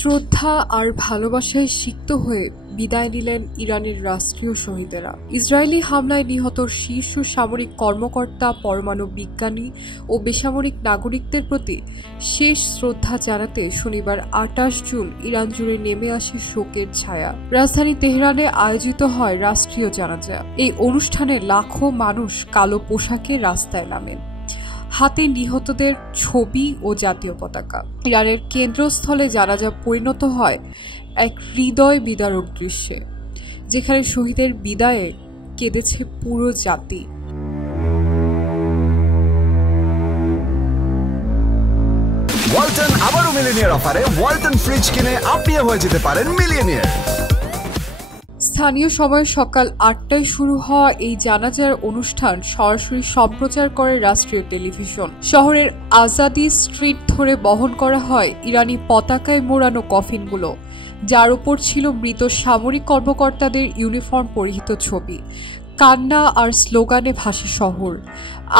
শ্রদ্ধা আর ভালোবাসায় সিক্ত হয়ে বিদায় নিলেন ইরানের রাষ্ট্রীয় শহীদেরা। ইসরায়েলি হামলায় নিহত শীর্ষ সামরিক কর্মকর্তা, পরমাণু বিজ্ঞানী ও বেসামরিক নাগরিকদের প্রতি শেষ শ্রদ্ধা জানাতে শনিবার ২৮ জুন ইরান জুড়ে নেমে আসে শোকের ছায়া। রাজধানী তেহরানে আয়োজিত হয় রাষ্ট্রীয় জানাজা। এই অনুষ্ঠানে লাখো মানুষ কালো পোশাকে রাস্তায় নামেন, হাতে নিহতদের ছবি ও জাতীয় পতাকা। ইরানের কেন্দ্রস্থলে জানাজা পরিণত হয় এক হৃদয় বিদারক দৃশ্যে, যেখানে শহীদের বিদায়ে কেঁদেছে পুরো জাতি। ওয়ালটন আবারও মিলিয়নিয়ার অফারে ওয়ালটন ফ্রিজ কিনে আপনিও হয়ে যেতে পারেন মিলিয়নিয়ার। স্থানীয় সময় সকাল ৮টায় শুরু হওয়া এই জানাজার অনুষ্ঠান সরাসরি সম্প্রচার করে রাষ্ট্রীয় টেলিভিশন। শহরের আজাদি স্ট্রিট ধরে বহন করা হয় ইরানি পতাকায় মোড়ানো কফিনগুলো, যার উপর ছিল মৃত সামরিক কর্মকর্তাদের ইউনিফর্ম পরিহিত ছবি। কান্না আর স্লোগানে ভাসে শহর।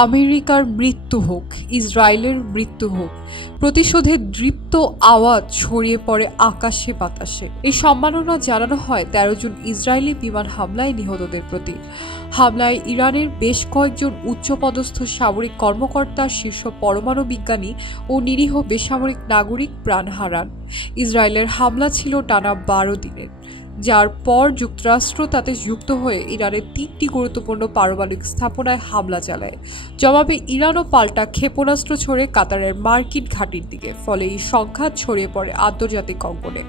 আমেরিকার মৃত্যু হোক, ইসরায়েলের মৃত্যু হোক। প্রতিশোধের দৃপ্ত আওয়াজ ছড়িয়ে পড়ে আকাশে বাতাসে। এই সম্মাননা জানানো হয় ১৩ জন ইসরায়েলি বিমান হামলায় নিহতদের প্রতি। হামলায় ইরানের বেশ কয়েকজন উচ্চপদস্থ সামরিক কর্মকর্তা, শীর্ষ পরমাণু বিজ্ঞানী ও নিরীহ বেসামরিক নাগরিক প্রাণ হারান। ইসরায়েলের হামলা ছিল টানা ১২ দিনের, যার পর যুক্তরাষ্ট্র তাতে যুক্ত হয়ে ইরানের ৩টি গুরুত্বপূর্ণ পারমাণবিক স্থাপনায় হামলা চালায়। জবাবে ইরানও পাল্টা ক্ষেপণাস্ত্র ছড়ে কাতারের মার্কিন ঘাঁটির দিকে। ফলে এই সংঘাত ছড়িয়ে পড়ে আন্তর্জাতিক অঙ্গনে।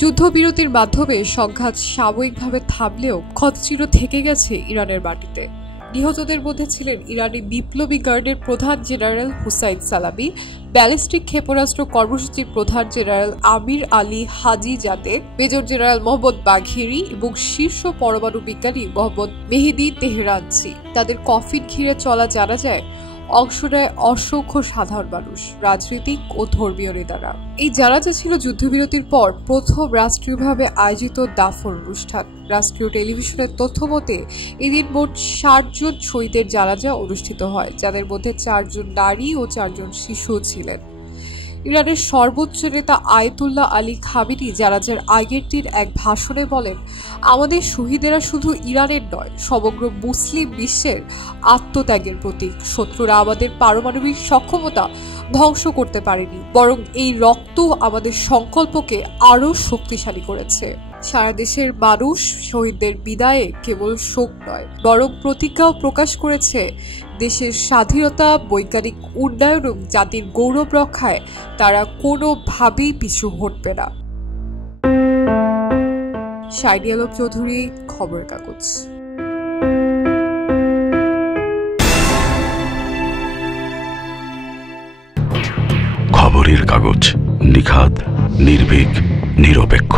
যুদ্ধবিরতির মাধ্যমে সংঘাত সাময়িকভাবে থামলেও ক্ষতচিহ্ন থেকে গেছে ইরানের মাটিতে। নিহতদের মধ্যে ছিলেন ইরানি বিপ্লবী গার্ডের প্রধান জেনারেল হুসাইন সালামি, ব্যালিস্টিক ক্ষেপণাস্ত্র কর্মসূচির প্রধান জেনারেল আমির আলী হাজি জাদে, মেজর জেনারেল মোহাম্মদ বাঘেরি এবং শীর্ষ পরমাণু বিজ্ঞানী মোহাম্মদ মেহেদি তেহরানচি। তাদের কফিন ঘিরে চলা জানাজায় অংশ নেয় অসংখ্য সাধারণ মানুষ, রাজনৈতিক ও ধর্মীয় নেতারা। এই জানাজা ছিল যুদ্ধবিরতির পর প্রথম রাষ্ট্রীয়ভাবে আয়োজিত দাফন অনুষ্ঠান। রাষ্ট্রীয় টেলিভিশনের তথ্য মতে এদিন মোট ৬০ জন শহীদের জানাজা অনুষ্ঠিত হয়, যাদের মধ্যে ৪ জন নারী ও ৪ জন শিশু ছিলেন। ইরানের সর্বোচ্চ নেতা আয়াতুল্লাহ আলী খামেনি জানাজার আগের দিন এক ভাষণে বলেন, আমাদের শহীদেরা শুধু ইরানের নয়, সমগ্র মুসলিম বিশ্বের আত্মত্যাগের প্রতীক। শত্রুরা আমাদের পারমাণবিক সক্ষমতা ধ্বংস করতে পারেনি, বরং এই রক্ত আমাদের সংকল্পকে আরও শক্তিশালী করেছে। সারা দেশের মানুষ শহীদদের বিদায়ে কেবল শোক নয়, বরং প্রতিজ্ঞাও প্রকাশ করেছে দেশের স্বাধীনতা, বৈজ্ঞানিক উন্নয়ন ও জাতির গৌরব রক্ষায় তারা কোনোভাবেই পিছু হটবে না। শাইনি আলম চৌধুরী, খবরের কাগজ। খবরের কাগজ, নিখাদ, নির্ভীক, নিরপেক্ষ।